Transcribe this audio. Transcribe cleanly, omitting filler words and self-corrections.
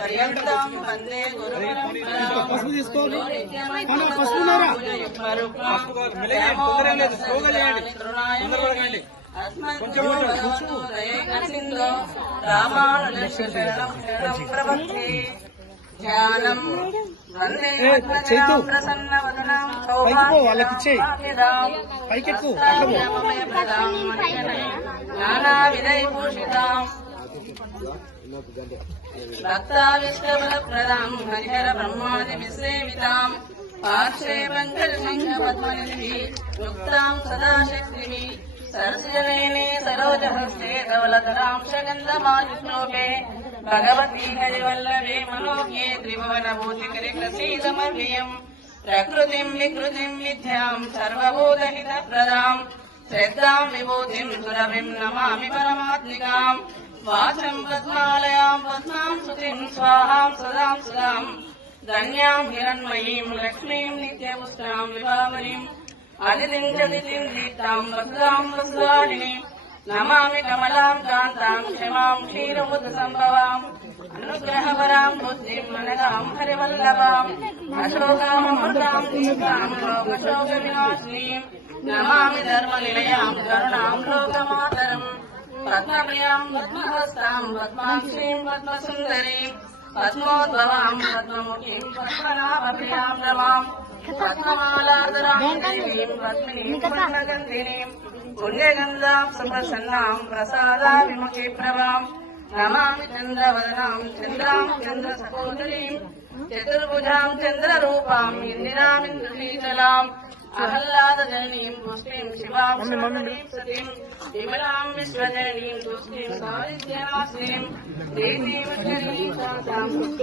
पर्यन्तं वन्दे अस्मद्गुरुपरमसिन्धो रामानुजशरणं प्रपद्ये ध्यानं वन्दे प्रसन्नवदनां सौभाग्यदां नानाविधैभूषिताम् भक्ताविष्टबलप्रदां हरिहर ब्रह्मादिविसेवितां पार्श्वे पङ्कजशङ्खपद्मनिधिः युक्तां सदा शक्तिः सरसिजनयने सरोजहस्ते धवलधरां शगन्धमायुश्लोके भगवती हरिवल्लभे मनोज्ञे त्रिभुवनभूतिकरे प्रसीदमव्ययम् प्रकृतिं विकृतिं विद्यां सर्वभूतहितप्रदां श्रद्धां विभूतिं सुरभिं नमामि परमात्मिकाम् वाचं पद्मालयां पद्मां सुतिं स्वाहां सदां सुदां धन्यां हिरण्मयीं लक्ष्मीं नित्यपुष्टां विभावरीम् अदितिं च दितिं दीप्तां भद्रां वसुधारिणीं नमामि कमलां कान्तां क्षमां क्षीरमुदसम्भवाम् अनुग्रहपरां बुद्धिं मनगां हरिवल्लभाम् अशोकामृतां दीप्तां लोकशोकविनाशिनीं नमामि धर्मनिलयां करुणां लोकमातरम् पद्मप्रियां पद्महस्तां पद्माक्षीं पद्मसुन्दरीं पद्मोद्भवां पद्ममुखीं पद्मनाभप्रियां रमाम् पद्ममालाधरां देवीं पद्मिनीं पूर्णगन्धिनीं पुण्यगन्धां सुप्रसन्नां प्रसादाभिमुखी प्रभां नमामि चन्द्रवदनां चन्द्रां चन्द्रसहोदरीं चतुर्भुजां चन्द्ररूपां इन्दिरामिन्दुशीतलाम् अहल्लादजननीं पुष्टिं शिवां शरणीं सतीं विमलां विश्वजननीं तुष्टिं साहित्यनाशिनीं देवीं शान्तां